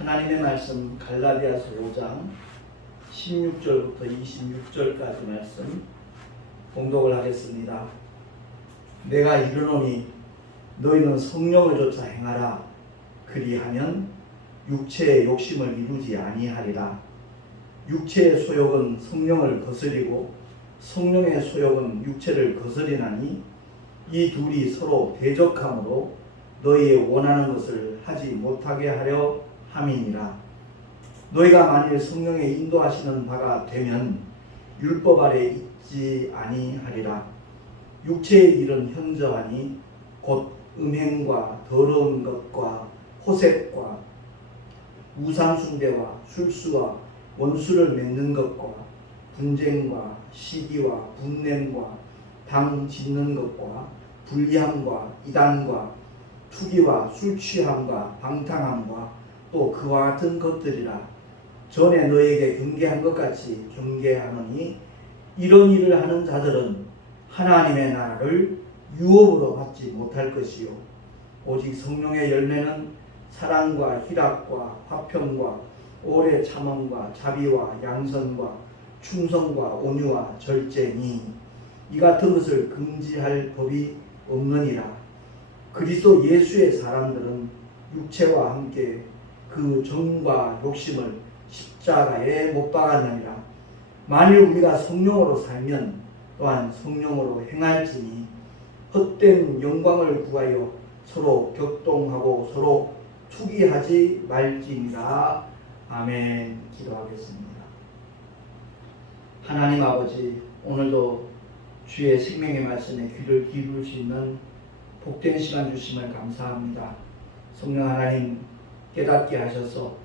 하나님의 말씀 갈라디아서 5장 16절부터 26절까지 말씀 봉독을 하겠습니다. 내가 이르노니 너희는 성령을 좇아 행하라. 그리하면 육체의 욕심을 이루지 아니하리라. 육체의 소욕은 성령을 거스리고 성령의 소욕은 육체를 거스리나니 이 둘이 서로 대적하므로 너희의 원하는 것을 하지 못하게 하려 함이니라. 너희가 만일 성령의 인도하시는 바가 되면 율법 아래 있지 아니하리라. 육체의 일은 현저하니 곧 음행과 더러운 것과 호색과 우상숭배와 술수와 원수를 맺는 것과 분쟁과 시기와 분냄과 방 짓는 것과 불리함과 이단과 투기와 술취함과 방탕함과 또 그와 같은 것들이라. 전에 너에게 경계한 것 같이 경계하노니 이런 일을 하는 자들은 하나님의 나라를 유업으로 받지 못할 것이요 오직 성령의 열매는 사랑과 희락과 화평과 오래 참음과 자비와 양선과 충성과 온유와 절제니 이 같은 것을 금지할 법이 없느니라. 그리스도 예수의 사람들은 육체와 함께 그 정과 욕심을 십자가에 못 박았느니라. 만일 우리가 성령으로 살면 또한 성령으로 행할지니 헛된 영광을 구하여 서로 격동하고 서로 투기하지 말지니라. 아멘. 기도하겠습니다. 하나님 아버지, 오늘도 주의 생명의 말씀에 귀를 기울일 수 있는 복된 시간 주심을 감사합니다. 성령 하나님 깨닫게 하셔서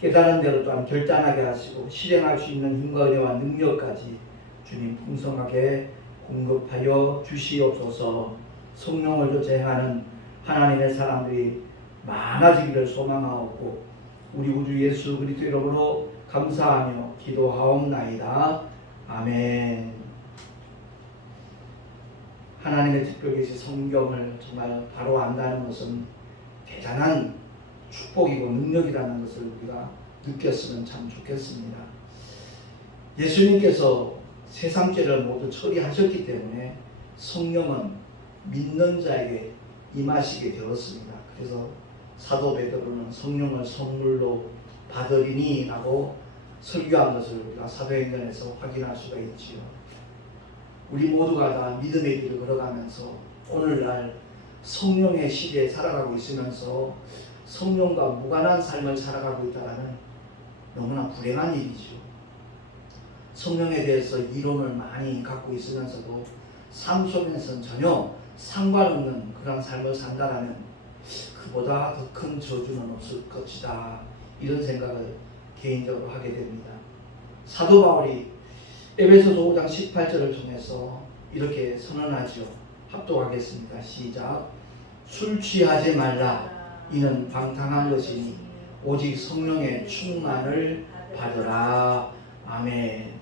깨달은 대로 또한 결단하게 하시고 실행할 수 있는 힘과 은혜와 능력까지 주님 풍성하게 공급하여 주시옵소서. 성령을 좇아하는 하나님의 사람들이 많아지기를 소망하옵고 우리 구주 예수 그리스도 이름으로 감사하며 기도하옵나이다. 아멘. 하나님의 특별 계시 성경을 정말 바로 안다는 것은 대단한 축복이고 능력이라는 것을 우리가 느꼈으면 참 좋겠습니다. 예수님께서 세상 죄를 모두 처리하셨기 때문에 성령은 믿는 자에게 임하시게 되었습니다. 그래서 사도 베드로는 성령을 선물로 받으리니 라고 설교한 것을 우리가 사도행전에서 확인할 수가 있지요. 우리 모두가 다 믿음의 길을 걸어가면서 오늘날 성령의 시대에 살아가고 있으면서 성령과 무관한 삶을 살아가고 있다는 너무나 불행한 일이죠. 성령에 대해서 이론을 많이 갖고 있으면서도 삶 속에서는 전혀 상관없는 그런 삶을 산다라면 그보다 더 큰 저주는 없을 것이다. 이런 생각을 개인적으로 하게 됩니다. 사도 바울이 에베소서 5장 18절을 통해서 이렇게 선언하죠. 합독하겠습니다. 시작. 술 취하지 말라. 이는 방탕한 것이니 오직 성령의 충만을 받으라. 아멘.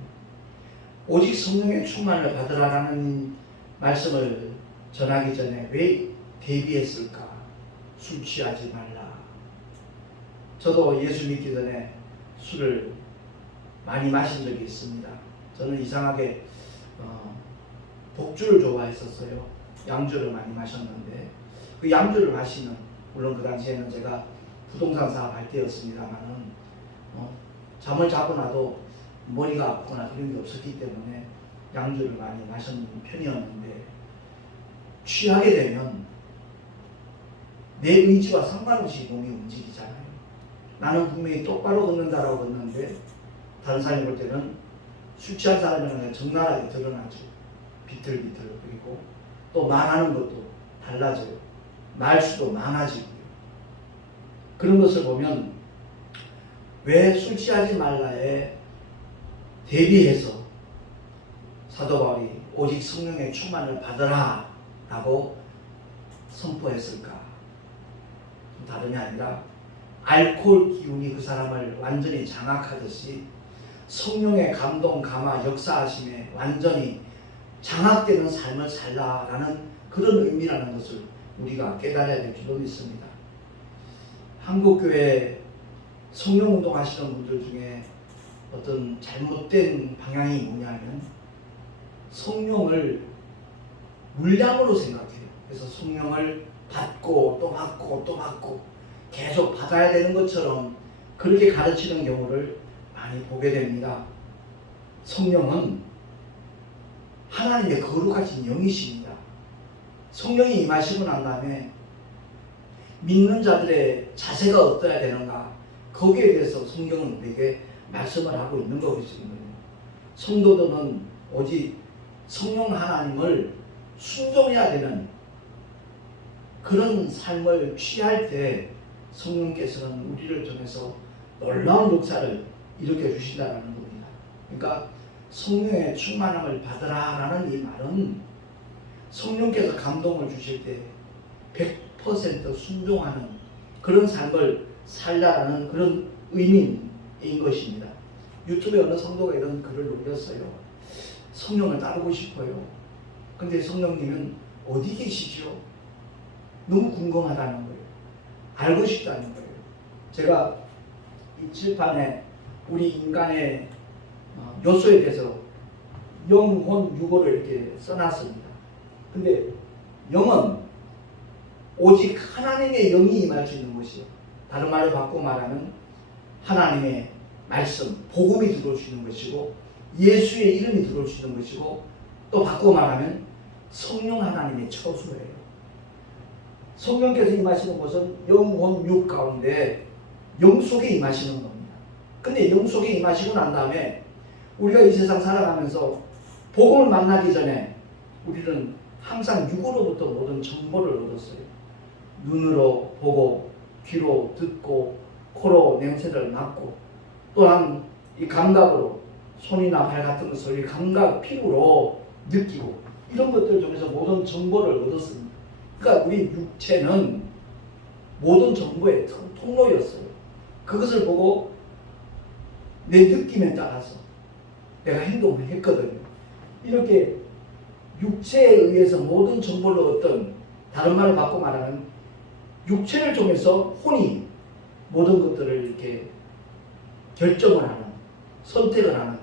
오직 성령의 충만을 받으라라는 말씀을 전하기 전에 왜 대비했을까? 술 취하지 말라. 저도 예수 믿기 전에 술을 많이 마신 적이 있습니다. 저는 이상하게 독주를 좋아했었어요. 양주를 많이 마셨는데 그 양주를 마시는, 물론 그 당시에는 제가 부동산 사업 할 때였습니다만은 잠을 자고 나도 머리가 아프거나 그런 게 없었기 때문에 양주를 많이 마셨는 편이었는데 취하게 되면 내 의지와 상관없이 몸이 움직이잖아요. 나는 분명히 똑바로 걷는다라고 걷는데 다른 사람이 볼 때는 술 취한 사람이라는 게 적나라하게 드러나죠. 비틀비틀. 그리고 또 말하는 것도 달라져요. 말수도 많아지고요. 그런 것을 보면 왜 술 취하지 말라에 대비해서 사도 바울이 오직 성령의 충만을 받으라 라고 선포했을까? 다름이 아니라 알코올 기운이 그 사람을 완전히 장악하듯이 성령의 감동, 감화, 역사하심에 완전히 장악되는 삶을 살라라는 그런 의미라는 것을 우리가 깨달아야 될 줄로 믿습니다. 한국교회 성령 운동하시는 분들 중에 어떤 잘못된 방향이 뭐냐면 성령을 물량으로 생각해요. 그래서 성령을 받고 또 받고 또 받고 계속 받아야 되는 것처럼 그렇게 가르치는 경우를 많이 보게 됩니다. 성령은 하나님의 거룩하신 영이십니다. 성령이 임하시고 난 다음에 믿는 자들의 자세가 어떠해야 되는가, 거기에 대해서 성경은 우리에게 말씀을 하고 있는 것이거든요. 성도들은 오직 성령 하나님을 순종해야 되는 그런 삶을 취할 때 성령께서는 우리를 통해서 놀라운 역사를 일으켜 주신다는 겁니다. 그러니까 성령의 충만함을 받으라라는 이 말은 성령께서 감동을 주실 때 100% 순종하는 그런 삶을 살라라는 그런 의미인 것입니다. 유튜브에 어느 성도가 이런 글을 올렸어요. 성령을 따르고 싶어요. 근데 성령님은 어디 계시죠? 너무 궁금하다는 거예요. 알고 싶다는 거예요. 제가 이 칠판에 우리 인간의 요소에 대해서 영혼, 육어를 이렇게 써놨습니다. 근데 영은 오직 하나님의 영이 임할 수 있는 것이요. 다른 말로 바꿔 말하면 하나님의 말씀, 복음이 들어올 수 있는 것이고 예수의 이름이 들어올 수 있는 것이고 또 바꿔 말하면 성령 하나님의 처소예요. 성령께서 임하시는 것은 영혼, 육 가운데 영 속에 임하시는 겁니다. 근데 영 속에 임하시고 난 다음에 우리가 이 세상 살아가면서 복음을 만나기 전에 우리는 항상 육으로부터 모든 정보를 얻었어요. 눈으로 보고 귀로 듣고 코로 냄새를 맡고 또한 이 감각으로 손이나 발 같은 것을 감각, 피부로 느끼고 이런 것들 중에서 모든 정보를 얻었습니다. 그러니까 우리 육체는 모든 정보의 통로였어요. 그것을 보고 내 느낌에 따라서 내가 행동을 했거든요. 이렇게 육체에 의해서 모든 정보를 얻던, 다른 말을 바꿔 말하면 육체를 통해서 혼이 모든 것들을 이렇게 결정을 하는, 선택을 하는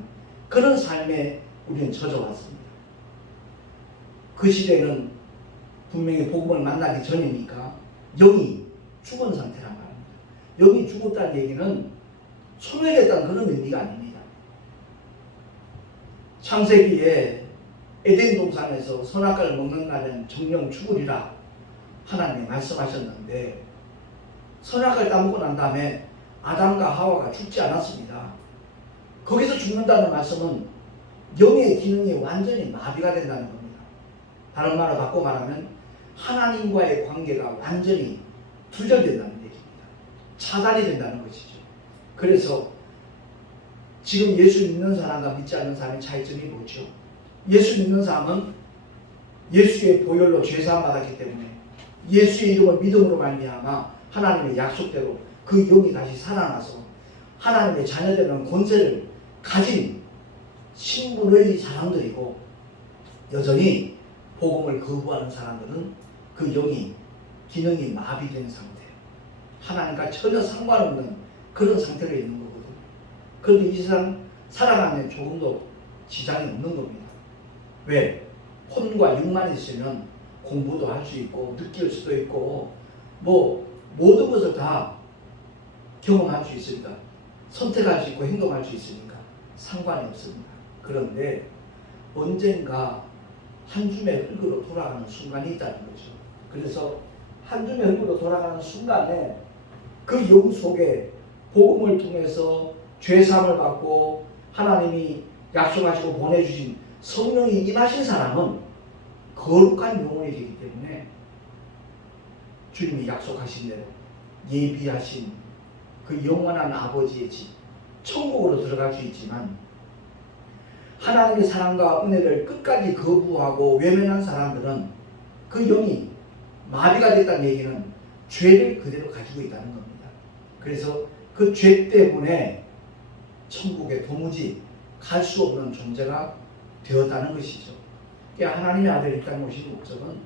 그런 삶에 우리는 젖어왔습니다. 그 시대는 분명히 복음을 만나기 전이니까 영이 죽은 상태란 말입니다. 영이 죽었다는 얘기는 소멸했다는 그런 의미가 아닙니다. 창세기에 에덴 동산에서 선악과를 먹는 날은 정령 죽으리라 하나님이 말씀하셨는데 선악과를 따먹고 난 다음에 아담과 하와가 죽지 않았습니다. 거기서 죽는다는 말씀은 영의 기능이 완전히 마비가 된다는 겁니다. 다른 말로 바꿔 말하면 하나님과의 관계가 완전히 두절된다는 얘기입니다. 차단이 된다는 것이죠. 그래서 지금 예수 믿는 사람과 믿지 않는 사람의 차이점이 뭐죠? 예수 믿는 사람은 예수의 보혈로 죄사함 받았기 때문에 예수의 이름을 믿음으로 말미암아 하나님의 약속대로 그 영이 다시 살아나서 하나님의 자녀되는 권세를 가진 신분의 사람들이고, 여전히 복음을 거부하는 사람들은 그 영이 기능이 마비된 상태, 하나님과 전혀 상관없는 그런 상태로 있는 거거든요. 그런데 이 세상 살아가면 조금도 지장이 없는 겁니다. 왜? 혼과 육만 있으면 공부도 할 수 있고 느낄 수도 있고 뭐 모든 것을 다 경험할 수 있으니까, 선택할 수 있고 행동할 수 있으니까 상관이 없습니다. 그런데 언젠가 한 줌의 흙으로 돌아가는 순간이 있다는 거죠. 그래서 한 줌의 흙으로 돌아가는 순간에 그 영 속에 복음을 통해서 죄사함을 받고 하나님이 약속하시고 보내주신 성령이 임하신 사람은 거룩한 영혼이 되기 때문에 주님이 약속하신 대로 예비하신 그 영원한 아버지의 집, 천국으로 들어갈 수 있지만, 하나님의 사랑과 은혜를 끝까지 거부하고 외면한 사람들은 그 영이 마비가 됐다는 얘기는 죄를 그대로 가지고 있다는 겁니다. 그래서 그 죄 때문에 천국에 도무지 갈 수 없는 존재가 되었다는 것이죠. 하나님의 아들 이 땅에 오신 목적은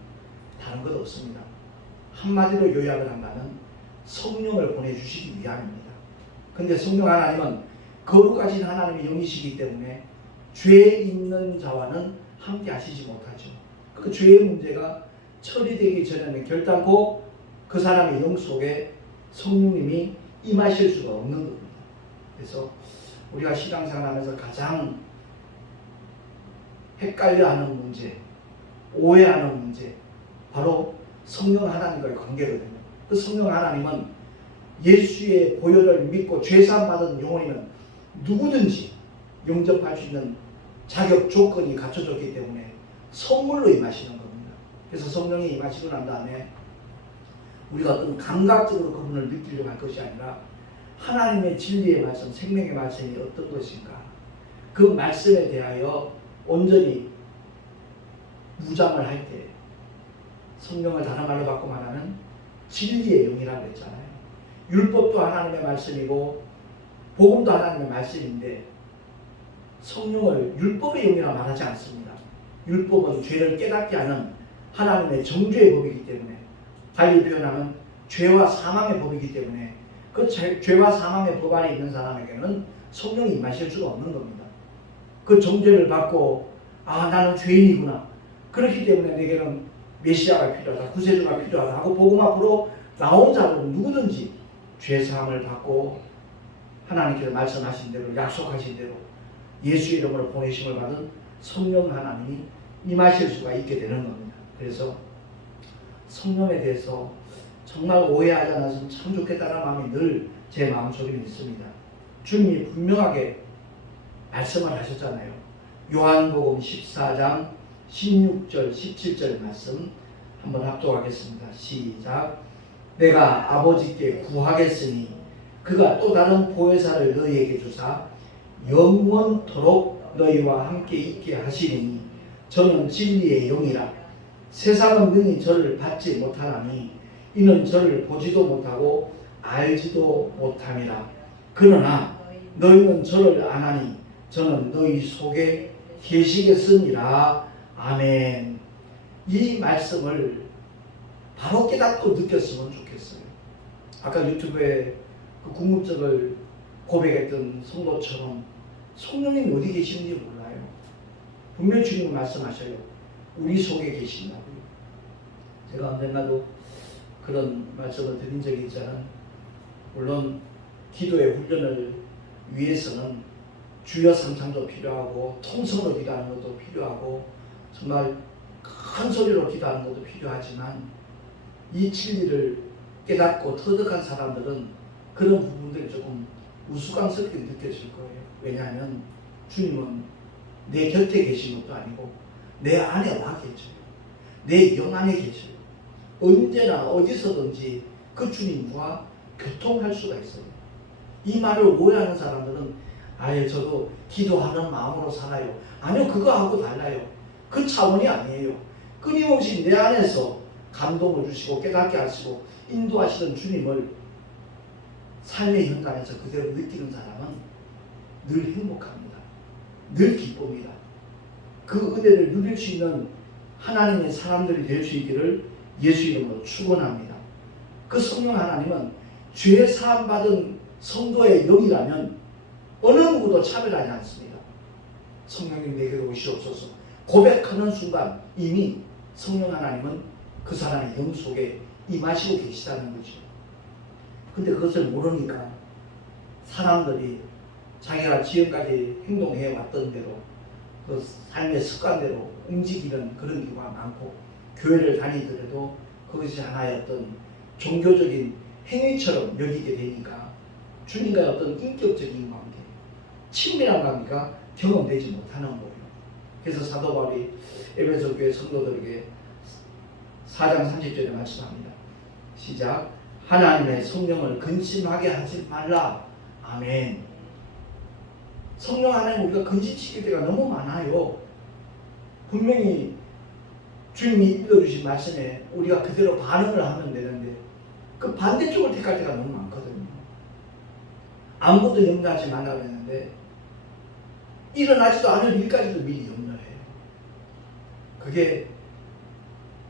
다른 것 없습니다. 한마디로 요약을 한다면 성령을 보내주시기 위함입니다. 근데 성령 하나님은 거룩하신 하나님의 영이시기 때문에 죄 있는 자와는 함께 하시지 못하죠. 그 죄의 문제가 처리되기 전에는 결단코 그 사람의 영 속에 성령님이 임하실 수가 없는 겁니다. 그래서 우리가 신앙생활하면서 가장 헷갈려하는 문제, 오해하는 문제, 바로 성령 하나님과의 관계거든요. 그 성령 하나님은 예수의 보혈을 믿고 죄사함 받은 영혼이면 누구든지 영접할 수 있는 자격 조건이 갖춰졌기 때문에 선물로 임하시는 겁니다. 그래서 성령이 임하시고 난 다음에 우리가 어떤 감각적으로 그분을 느끼려고 할 것이 아니라 하나님의 진리의 말씀, 생명의 말씀이 어떤 것인가, 그 말씀에 대하여 온전히 무장을 할 때 성령을 다른 말로 바꿔 말하면 진리의 영이라고 했잖아요. 율법도 하나님의 말씀이고 복음도 하나님의 말씀인데 성령을 율법의 영이라 말하지 않습니다. 율법은 죄를 깨닫게 하는 하나님의 정죄의 법이기 때문에, 달리 표현하면 죄와 사망의 법이기 때문에 그 죄와 사망의 법 안에 있는 사람에게는 성령이 임하실 수가 없는 겁니다. 그 정죄를 받고 나는 죄인이구나, 그렇기 때문에 내게는 메시아가 필요하다, 구세주가 필요하다 하고 복음 앞으로 나온 자들은 누구든지 죄사함을 받고 하나님께서 말씀하신 대로, 약속하신 대로 예수 이름으로 보내심을 받은 성령 하나님이 임하실 수가 있게 되는 겁니다. 그래서 성령에 대해서 정말 오해하지 않았으면 참 좋겠다는 마음이 늘 제 마음속에 있습니다. 주님이 분명하게 말씀을 하셨잖아요. 요한복음 14장 16절 17절 말씀 한번 합독하겠습니다. 시작. 내가 아버지께 구하겠으니 그가 또 다른 보혜사를 너희에게 주사 영원토록 너희와 함께 있게 하시리니 저는 진리의 영이라. 세상은 능히 저를 받지 못하나니 이는 저를 보지도 못하고 알지도 못함이라. 그러나 너희는 저를 아나니 저는 너희 속에 계시겠으니라. 아멘. 이 말씀을 바로 깨닫고 느꼈으면 좋겠어요. 아까 유튜브에 그 궁극적을 고백했던 성도처럼 성령님이 어디 계시는지 몰라요. 분명히 주님은 말씀하셔요. 우리 속에 계신다고요. 제가 언젠가도 그런 말씀을 드린 적이 있잖아요. 물론 기도의 훈련을 위해서는 주여 삼창도 필요하고 통성으로 기도하는 것도 필요하고 정말 큰 소리로 기도하는 것도 필요하지만 이 진리를 깨닫고 터득한 사람들은 그런 부분들이 조금 우스꽝스럽게 느껴질 거예요. 왜냐하면 주님은 내 곁에 계신 것도 아니고 내 안에 와 계셔요. 내 영 안에 계셔요. 언제나 어디서든지 그 주님과 교통할 수가 있어요. 이 말을 오해하는 사람들은 저도 기도하는 마음으로 살아요. 아니요, 그거하고 달라요. 그 차원이 아니에요. 끊임없이 내 안에서 감동을 주시고 깨닫게 하시고 인도하시는 주님을 삶의 현장에서 그대로 느끼는 사람은 늘 행복합니다. 늘 기쁩니다. 그 은혜를 누릴 수 있는 하나님의 사람들이 될 수 있기를 예수 이름으로 축원합니다. 그 성령 하나님은 죄 사함 받은 성도의 영이라면 어느 누구도 차별하지 않습니다. 성령님 내게로 오시옵소서 고백하는 순간 이미 성령 하나님은 그 사람의 영 속에 임하시고 계시다는 거죠. 근데 그것을 모르니까 사람들이 자기가 지금까지 행동해 왔던 대로 그 삶의 습관대로 움직이는 그런 경우가 많고, 교회를 다니더라도 그것이 하나의 어떤 종교적인 행위처럼 여기게 되니까 주님과의 어떤 인격적인 관계, 친밀한 관계가 경험되지 못하는 거예요. 그래서 사도 바울이 에베소 교회 성도들에게 4장 30절에 말씀합니다. 시작. 하나님의 성령을 근심하게 하지 말라. 아멘. 성령 하나님 우리가 근심시킬 때가 너무 많아요. 분명히 주님이 믿어주신 말씀에 우리가 그대로 반응을 하면 되는데 그 반대쪽을 택할 때가 너무 많거든요. 아무것도 염려하지 말라고 했는데 일어나지도 않을 일까지도 미리 염려해요. 그게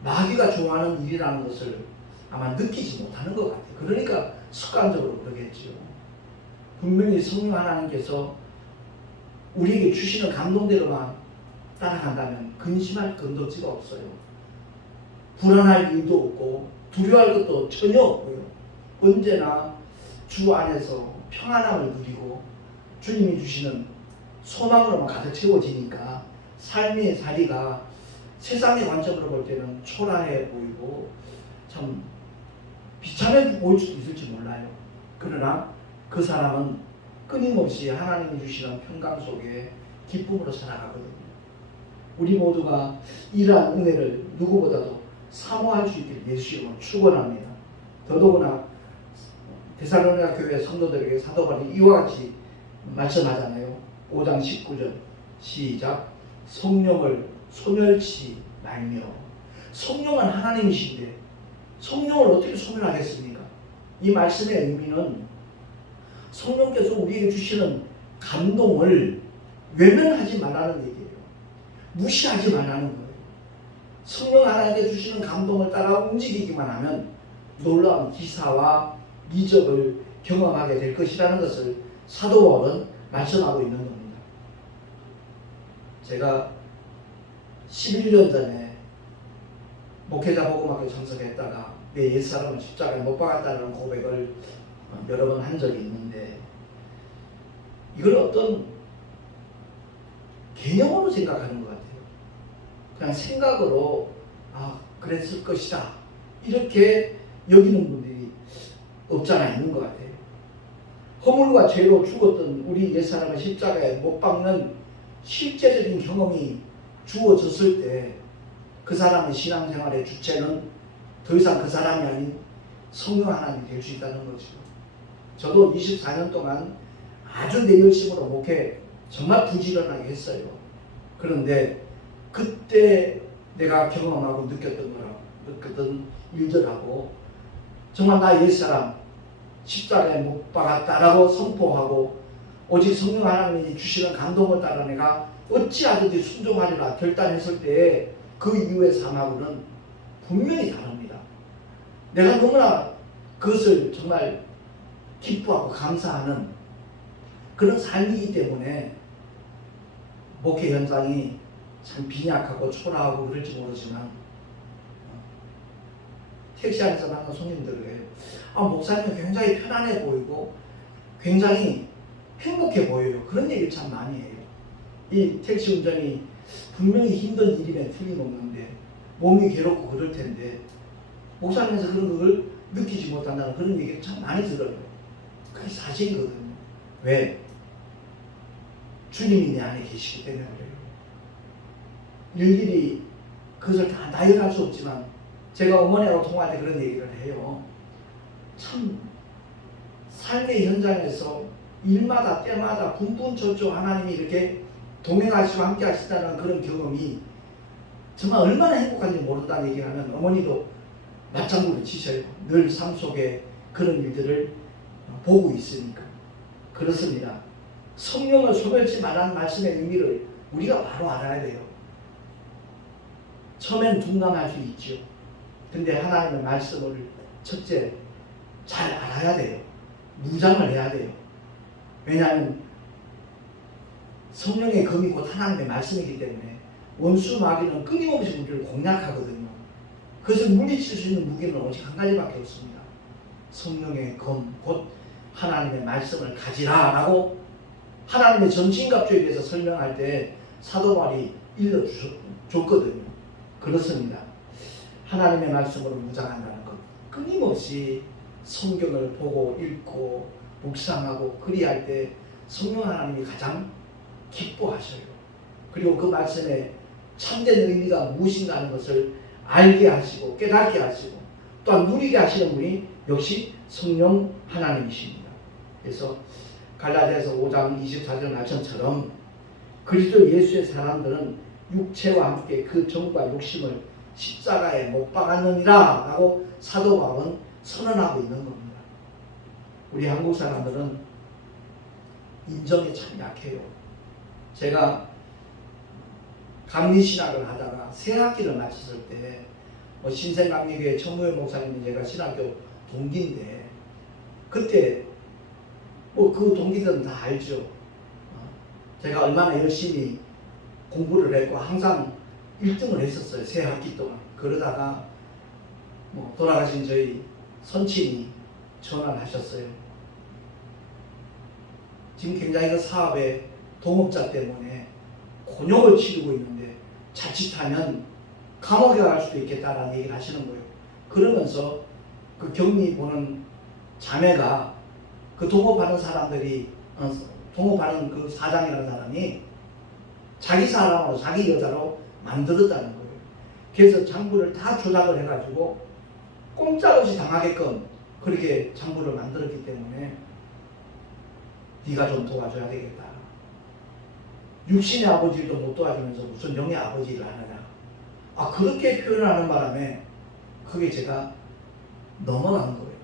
마귀가 좋아하는 일이라는 것을 아마 느끼지 못하는 것 같아요. 그러니까 습관적으로 그러겠죠. 분명히 성령 하나님께서 우리에게 주시는 감동대로만 따라간다면 근심할 건덕지가 없어요. 불안할 일도 없고 두려워할 것도 전혀 없고요. 언제나 주 안에서 평안함을 누리고 주님이 주시는 소망으로만 가득 채워지니까 삶의 자리가 세상의 관점으로 볼 때는 초라해 보이고 참 비참해 보일 수도 있을지 몰라요. 그러나 그 사람은 끊임없이 하나님이 주시는 평강 속에 기쁨으로 살아가거든요. 우리 모두가 이러한 은혜를 누구보다도 사모할 수 있길 예수 이름으로 축원합니다. 더더구나 데살로니가 교회 성도들에게 사도 바울이 이와 같이 말씀하잖아요. 5장 19절 시작. 성령을 소멸치 말며. 성령은 하나님이신데 성령을 어떻게 소멸하겠습니까? 이 말씀의 의미는 성령께서 우리에게 주시는 감동을 외면하지 말라는 얘기예요. 무시하지 말라는 거예요. 성령 하나님께 주시는 감동을 따라 움직이기만 하면 놀라운 기사와 이적을 경험하게 될 것이라는 것을 사도 바울은 말씀하고 있는 겁니다. 제가 11년 전에 목회자 복음학교 참석했다가 내 옛사람을 십자가에 못 박았다는 고백을 여러 번 한 적이 있는데 이걸 어떤 개념으로 생각하는 것 같아요. 그냥 생각으로 그랬을 것이다 이렇게 여기는 분들이 없잖아 있는 것 같아요. 허물과 죄로 죽었던 우리 옛사람을 십자가에 못 박는 실제적인 경험이 주어졌을 때 그 사람의 신앙생활의 주체는 더 이상 그 사람이 아닌 성령 하나님이 될 수 있다는 거죠. 저도 24년 동안 아주 내 열심으로 목회 정말 부지런하게 했어요. 그런데 그때 내가 경험하고 느꼈던 일들하고 정말 나 옛사람 십자가에 못 박았다라고 선포하고 오직 성령 하나님이 주시는 감동을 따라 내가 어찌하든지 순종하리라 결단했을 때 그 이후의 삶하고는 분명히 다릅니다. 내가 너무나 그것을 정말 기뻐하고 감사하는 그런 삶이기 때문에 목회 현장이 참 빈약하고 초라하고 그럴지 모르지만 택시 안에서 만난 손님들에게 목사님은 굉장히 편안해 보이고 굉장히 행복해 보여요. 그런 얘기를 참 많이 해요. 이 택시 운전이 분명히 힘든 일임에 틀림없는데 몸이 괴롭고 그럴 텐데 목사님에서 그런 걸 느끼지 못한다는 그런 얘기를 참 많이 들어요. 그게 사실이거든요. 왜? 주님이 내 안에 계시기 때문에 그래요. 일일이 그것을 다 나열할 수 없지만 제가 어머니하고 통화할 때 그런 얘기를 해요. 참 삶의 현장에서 일마다 때마다 분분초초 하나님이 이렇게 동행하시고 함께 하시다는 그런 경험이 정말 얼마나 행복한지 모른다는 얘기를 하면 어머니도 맞장구를 치셔요. 늘 삶 속에 그런 일들을 보고 있으니까. 그렇습니다. 성령을 소멸치 말라는 말씀의 의미를 우리가 바로 알아야 돼요. 처음엔 둔감할 수 있죠. 근데 하나님의 말씀을 첫째 잘 알아야 돼요. 무장을 해야 돼요. 왜냐하면 성령의 검이 곧 하나님의 말씀이기 때문에 원수 마귀는 끊임없이 우리를 공략하거든요. 그것을 물리칠 수 있는 무기는 오직 한 가지밖에 없습니다. 성령의 검, 곧 하나님의 말씀을 가지라라고 하나님의 전신갑주에 대해서 설명할 때 사도 바울이 일러줬거든요. 그렇습니다. 하나님의 말씀으로 무장한다는 것, 끊임없이 성경을 보고 읽고 묵상하고 그리할 때 성령 하나님이 가장 기뻐하셔요. 그리고 그 말씀에 참된 의미가 무엇인가 하는 것을 알게 하시고 깨닫게 하시고 또한 누리게 하시는 분이 역시 성령 하나님이십니다. 그래서 갈라디아서 5장 24절 말씀처럼 그리스도 예수의 사람들은 육체와 함께 그 정과 욕심을 십자가에 못 박았느니라 라고 사도 바울은 선언하고 있는 겁니다. 우리 한국 사람들은 인정이 참 약해요. 제가 감리신학을 하다가 새 학기를 마쳤을 때 신생감리교회 청무회 목사님이 제가 신학교 동기인데 그때 뭐 그 동기들은 다 알죠. 제가 얼마나 열심히 공부를 했고 항상 1등을 했었어요. 새 학기 동안. 그러다가 뭐 돌아가신 저희 선친이 전화를 하셨어요. 지금 굉장히 그 사업에 동업자 때문에 곤욕을 치르고 있는데 자칫하면 감옥에 갈 수도 있겠다라는 얘기를 하시는 거예요. 그러면서 그 격리 보는 자매가 그 동업하는 사람들이 동업하는 그 사장이라는 사람이 자기 사람으로 자기 여자로 만들었다는 거예요. 그래서 장부를 다 조작을 해가지고 꼼짝없이 당하게끔 그렇게 장부를 만들었기 때문에 네가 좀 도와줘야 되겠다. 육신의 아버지도 못 도와주면서 무슨 영의 아버지를 하느냐. 그렇게 표현하는 바람에 그게 제가 넘어간 거예요.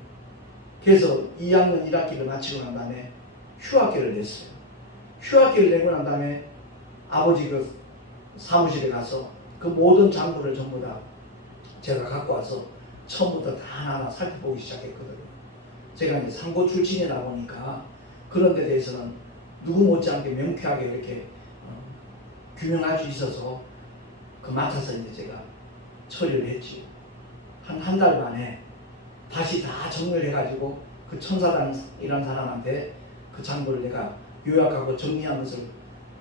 그래서 2학년 1학기를 마치고 난 다음에 휴학기를 냈어요. 휴학기를 내고 난 다음에 아버지 그 사무실에 가서 그 모든 장부를 전부 다 제가 갖고 와서 처음부터 다 하나하나 살펴보기 시작했거든요. 제가 이제 상고 출신이다 보니까 그런 데 대해서는 누구 못지않게 명쾌하게 이렇게 규명할 수 있어서 그 맡아서 이제 제가 처리를 했죠. 한 달 만에 다시 다 정리를 해가지고 그 천사단이라는 사람한테 그 장부를 내가 요약하고 정리한 것을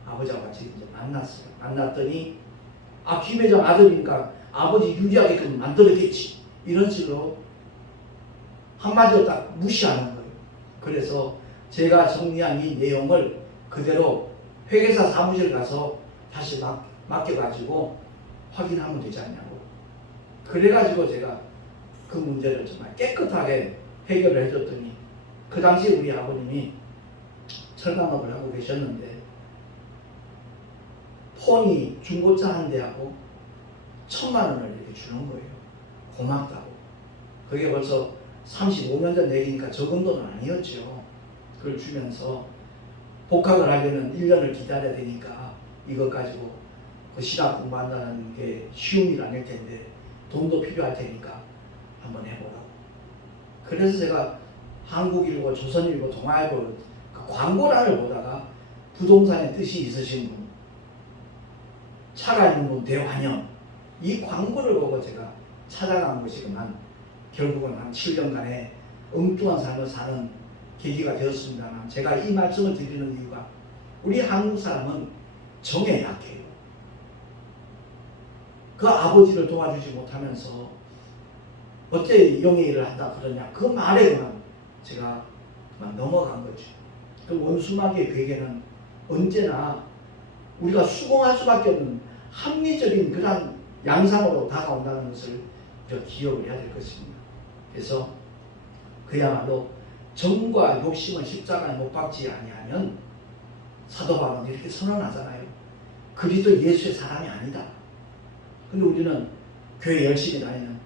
아버지와 같이 이제 만났어요. 만났더니 김 회장 아들이니까 아버지 유리하게끔 만들었겠지. 이런 식으로 한마디로 딱 무시하는 거예요. 그래서 제가 정리한 이 내용을 그대로 회계사 사무실 가서 다시 맡겨가지고 확인하면 되지 않냐고. 그래가지고 제가 그 문제를 정말 깨끗하게 해결을 해줬더니 그 당시 우리 아버님이 철강업을 하고 계셨는데 폰이 중고차 한 대하고 1,000만 원을 이렇게 주는 거예요. 고맙다고. 그게 벌써 35년 전 얘기니까 적은 돈은 아니었죠. 그걸 주면서 복학을 하려면 1년을 기다려야 되니까 이것 가지고 그 신학 공부한다는 게 쉬운 일 아닐 텐데 돈도 필요할 테니까 한번 해보라고. 그래서 제가 한국일보, 조선일보, 동아일보 그 광고란을 보다가 부동산에 뜻이 있으신 분, 차가 있는 분 대환영, 이 광고를 보고 제가 찾아간 것이지만 결국은 한 7년간의 엉뚱한 삶을 사는 계기가 되었습니다만, 제가 이 말씀을 드리는 이유가 우리 한국 사람은 정에 약해요. 그 아버지를 도와주지 못하면서 어째 영의 일을 한다 그러냐, 그 말에 그만 제가 그만 넘어간 거죠. 그 원수마귀의 괴계는 언제나 우리가 수긍할 수밖에 없는 합리적인 그런 양상으로 다가온다는 것을 기억을 해야 될 것입니다. 그래서 그야말로 정과 욕심을 십자가에 못 박지 아니하면 사도 바울은 이렇게 선언하잖아요. 그리스도 예수의 사람이 아니다. 근데 우리는 교회 열심히 다니면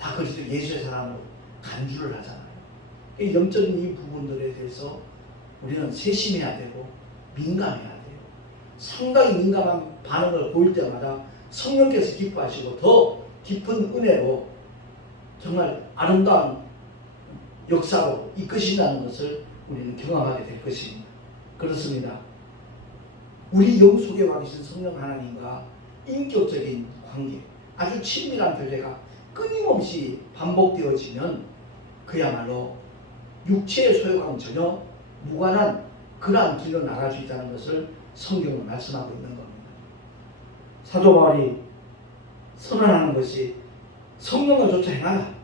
다 그리스도 예수의 사람으로 간주를 하잖아요. 이 영적인 이 부분들에 대해서 우리는 세심해야 되고 민감해야 돼요. 상당히 민감한 반응을 보일 때마다 성령께서 기뻐하시고 더 깊은 은혜로 정말 아름다운 역사로 이끄신다는 것을 우리는 경험하게 될 것입니다. 그렇습니다. 우리 영 속에 와 계신 성령 하나님과 인격적인 관계, 아주 친밀한 교제가 끊임없이 반복되어지면 그야말로 육체의 소욕과는 전혀 무관한 그러한 길로 나갈 수 있다는 것을 성경은 말씀하고 있는 겁니다. 사도 바울이 선언하는 것이 성령을 쫓아 행하라.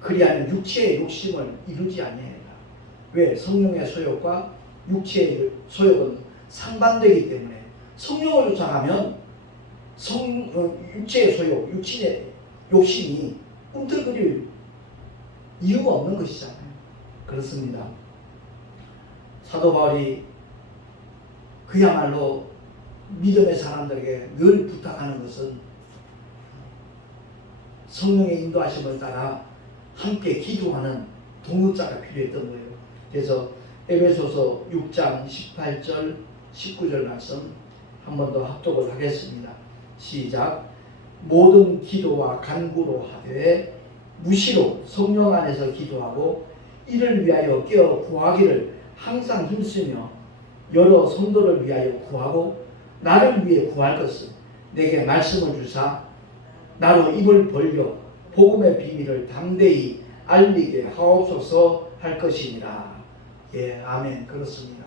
그리하면 육체의 욕심을 이루지 아니하리라. 왜? 성령의 소욕과 육체의 소욕은 상반되기 때문에 성령을 쫓아가면 육체의 소욕, 육신의 욕심이 꿈틀거릴 이유가 없는 것이잖아요. 그렇습니다. 사도 바울이 그야말로 믿음의 사람들에게 늘 부탁하는 것은 성령의 인도하심을 따라 함께 기도하는 동역자가 필요했던 거예요. 그래서 에베소서 6장 18절 19절 말씀 한 번 더 합독을 하겠습니다. 시작. 모든 기도와 간구로 하되 무시로 성령 안에서 기도하고 이를 위하여 깨어 구하기를 항상 힘쓰며 여러 성도를 위하여 구하고 나를 위해 구할 것은 내게 말씀을 주사 나로 입을 벌려 복음의 비밀을 담대히 알리게 하옵소서 할 것이니라. 예, 아멘. 그렇습니다.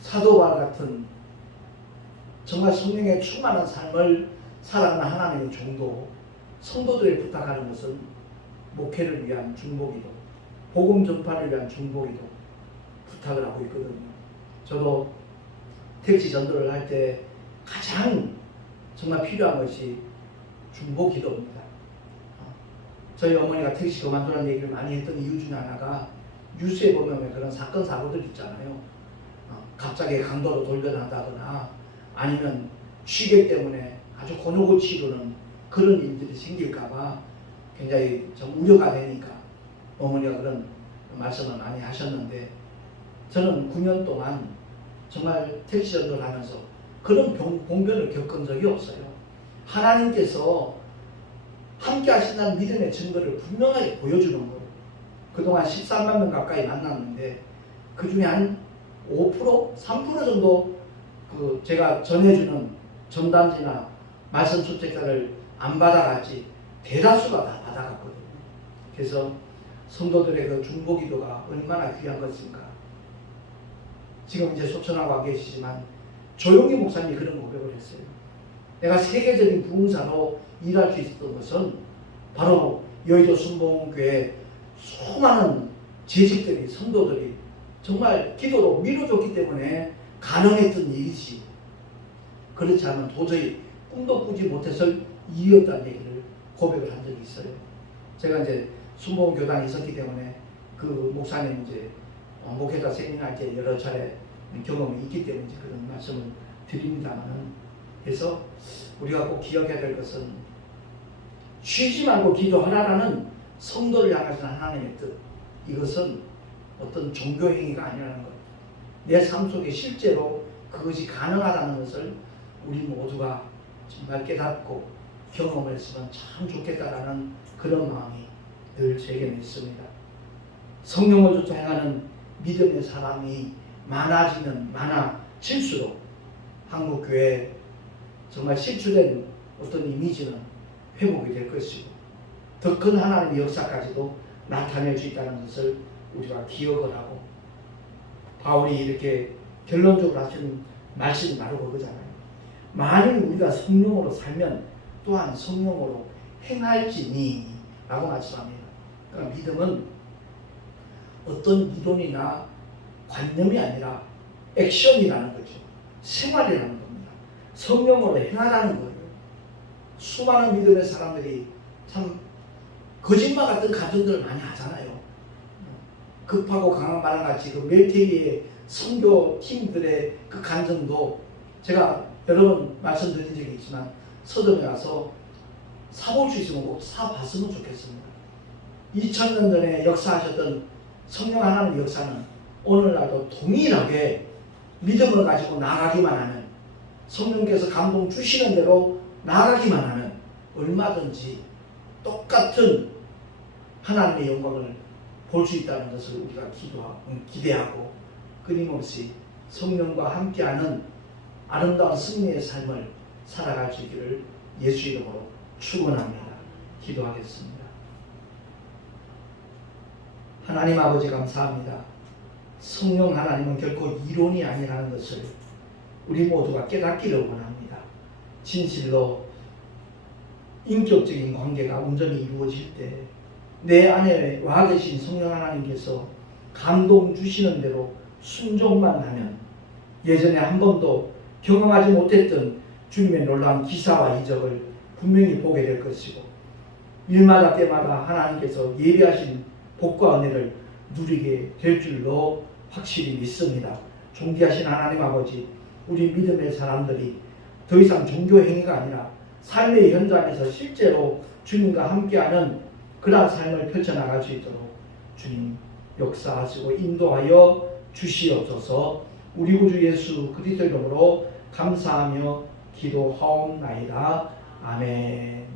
사도 바울 같은 정말 성령에 충만한 삶을 살아가는 하나님의 종도, 성도들이 부탁하는 것은 목회를 위한 중보기도, 복음 전파를 위한 중보기도 부탁을 하고 있거든요. 저도 택시 전도를 할 때 가장 정말 필요한 것이 중보기도입니다. 저희 어머니가 택시 그만두라는 얘기를 많이 했던 이유 중에 하나가 뉴스에 보면 그런 사건 사고들 있잖아요. 갑자기 강도로 돌변한다거나 아니면 취객 때문에 아주 곤욕을 치르는 그런 일들이 생길까봐 굉장히 좀 우려가 되니까 어머니가 그런 말씀을 많이 하셨는데, 저는 9년 동안 정말 택시 전도를 하면서 그런 봉변을 겪은 적이 없어요. 하나님께서 함께 하신다는 믿음의 증거를 분명하게 보여주는 거예요. 그동안 13만 명 가까이 만났는데 그 중에 한 5%? 3% 정도 제가 전해주는 전단지나 말씀 수책자를 안 받아갔지 대다수가 다 받아갔거든요. 그래서 성도들의 그 중보기도가 얼마나 귀한 것인가. 지금 이제 소천하고 와 계시지만 조용히 목사님이 그런 고백을 했어요. 내가 세계적인 부흥사로 일할 수 있었던 것은 바로 여의도 순복음교회 수많은 재직들이, 성도들이 정말 기도로 밀어줬기 때문에 가능했던 일이지, 그렇지 않으면 도저히 꿈도 꾸지 못했을 이유였다는 얘기를 고백을 한 적이 있어요. 제가 이제 순복음교단에 있었기 때문에 그 목사님 이제 목회자 세미나할 때 여러 차례 경험이 있기 때문에 그런 말씀을 드립니다만은, 그래서 우리가 꼭 기억해야 될 것은 쉬지 말고 기도하라라는 성도를 향하신 하나님의 뜻, 이것은 어떤 종교 행위가 아니라는 것, 내 삶 속에 실제로 그것이 가능하다는 것을 우리 모두가 정말 깨닫고 경험을 했으면 참 좋겠다라는 그런 마음이 늘 제게는 있습니다. 성령을 쫓아 행하는 믿음의 사람이 많아지면 많아질수록 한국 교회에 정말 실추된 어떤 이미지는 회복이 될 것이고 더 큰 하나님의 역사까지도 나타낼 수 있다는 것을 우리가 기억을 하고, 바울이 이렇게 결론적으로 하시는 말씀이 바로 그거잖아요. 만일 우리가 성령으로 살면 또한 성령으로 행할지니 라고 말씀합니다. 그러니까 믿음은 어떤 이론이나 관념이 아니라 액션이라는 거죠. 생활이라는 겁니다. 성령으로 행하라는 거예요. 수많은 믿음의 사람들이 참 거짓말 같은 가정들을 많이 하잖아요. 급하고 강한 바람같이 그 멜테리의 선교 팀들의 그 간증도 제가 여러 번 말씀드린 적이 있지만 서점에 가서 사볼 수 있으면 꼭 사봤으면 좋겠습니다. 2000년 전에 역사하셨던 성령 하나님의 역사는 오늘날도 동일하게 믿음을 가지고 나아가기만 하면, 성령께서 감동 주시는 대로 나아가기만 하면 얼마든지 똑같은 하나님의 영광을 볼 수 있다는 것을 우리가 기대하고 끊임없이 성령과 함께하는 아름다운 승리의 삶을 살아갈 수 있기를 예수 이름으로 축원합니다. 기도하겠습니다. 하나님 아버지 감사합니다. 성령 하나님은 결코 이론이 아니라는 것을 우리 모두가 깨닫기를 원합니다. 진실로 인격적인 관계가 온전히 이루어질 때 내 안에 와 계신 성령 하나님께서 감동 주시는 대로 순종만 하면 예전에 한 번도 경험하지 못했던 주님의 놀라운 기사와 이적을 분명히 보게 될 것이고, 일마다 때마다 하나님께서 예비하신 복과 은혜를 누리게 될 줄로 확실히 믿습니다. 존귀하신 하나님 아버지, 우리 믿음의 사람들이 더 이상 종교 행위가 아니라 삶의 현장에서 실제로 주님과 함께하는 그러한 삶을 펼쳐나갈 수 있도록 주님 역사하시고 인도하여 주시옵소서. 우리 구주 예수 그리스도 이름으로 감사하며 기도하옵나이다. 아멘.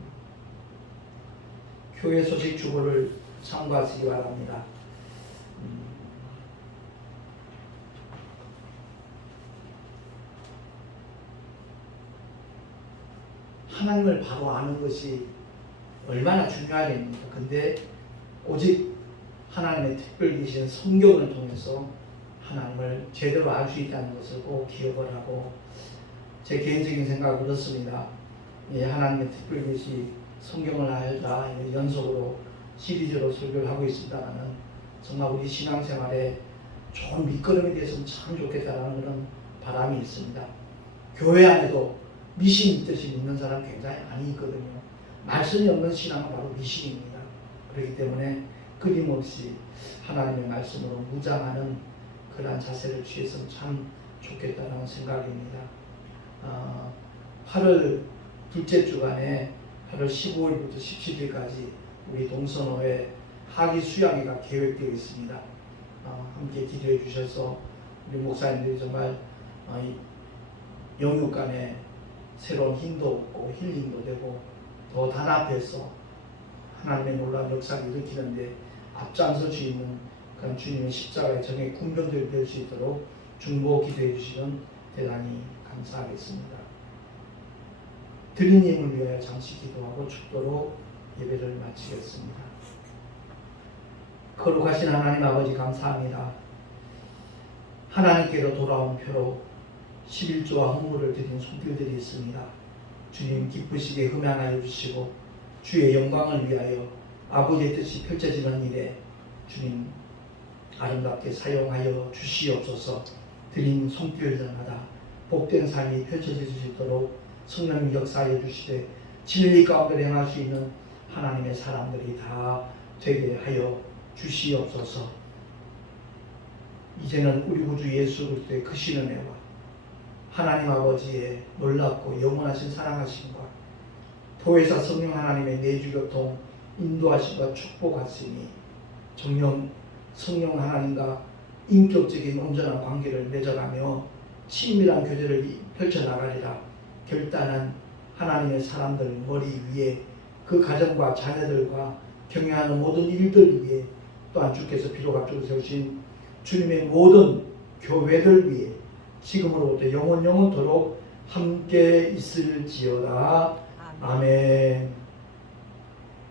교회 소식 주보를 참고하시기 바랍니다. 하나님을 바로 아는 것이 얼마나 중요하겠습니까? 근데 오직 하나님의 특별 계신 성경을 통해서 하나님을 제대로 알 수 있다는 것을 꼭 기억을 하고, 제 개인적인 생각은 그렇습니다. 하나님의 특별 계신 성경을 알자 연속으로 시리즈로 설교를 하고 있습니다만은 정말 우리 신앙생활에 좋은 밑거름이 됐으면 참 좋겠다라는 그런 바람이 있습니다. 교회 안에도 미신 있듯이 믿는 사람 굉장히 많이 있거든요. 말씀이 없는 신앙은 바로 미신입니다. 그렇기 때문에 끊임없이 하나님의 말씀으로 무장하는 그러한 자세를 취했으면 참 좋겠다는 생각입니다. 8월 둘째 주간에 8월 15일부터 17일까지 우리 동선호에 하기 수양회가 계획되어 있습니다. 함께 기도해 주셔서 우리 목사님들이 정말 영육 간에 새로운 힘도 얻고 힐링도 되고 더 단합해서 하나님의 놀라운 역사를 일으키는데 앞장서 주시는 그런 주님의 십자가의 정의 군병들이 될 수 있도록 중보 기도해 주시면 대단히 감사하겠습니다. 드린 힘을 위하여 잠시 기도하고 축도로 예배를 마치겠습니다. 거룩하신 하나님 아버지 감사합니다. 하나님께로 돌아온 표로 11조와 헌물을 드린 손길들이 있습니다. 주님 기쁘시게 흠양하여 주시고 주의 영광을 위하여 아버지의 뜻이 펼쳐지는 일에 주님 아름답게 사용하여 주시옵소서. 드린 손길들마다 복된 삶이 펼쳐질 수 있도록 성령님 역사하여 주시되 진리 가운데 행할 수 있는 하나님의 사람들이 다 되게 하여 주시옵소서. 이제는 우리 구주 예수 그리스도의 크신 은혜와 하나님 아버지의 놀랍고 영원하신 사랑하심과 보혜사 성령 하나님의 내주교통 인도하심과 축복하시니 정령 성령 하나님과 인격적인 온전한 관계를 맺어가며 친밀한 교제를 펼쳐나가리라. 결단한 하나님의 사람들 머리 위에 그 가정과 자녀들과 경영하는 모든 일들 위에 또한 주께서 비록 앞두고 세우신 주님의 모든 교회들 위에 지금으로부터 영원토록 함께 있을지어다. 아멘.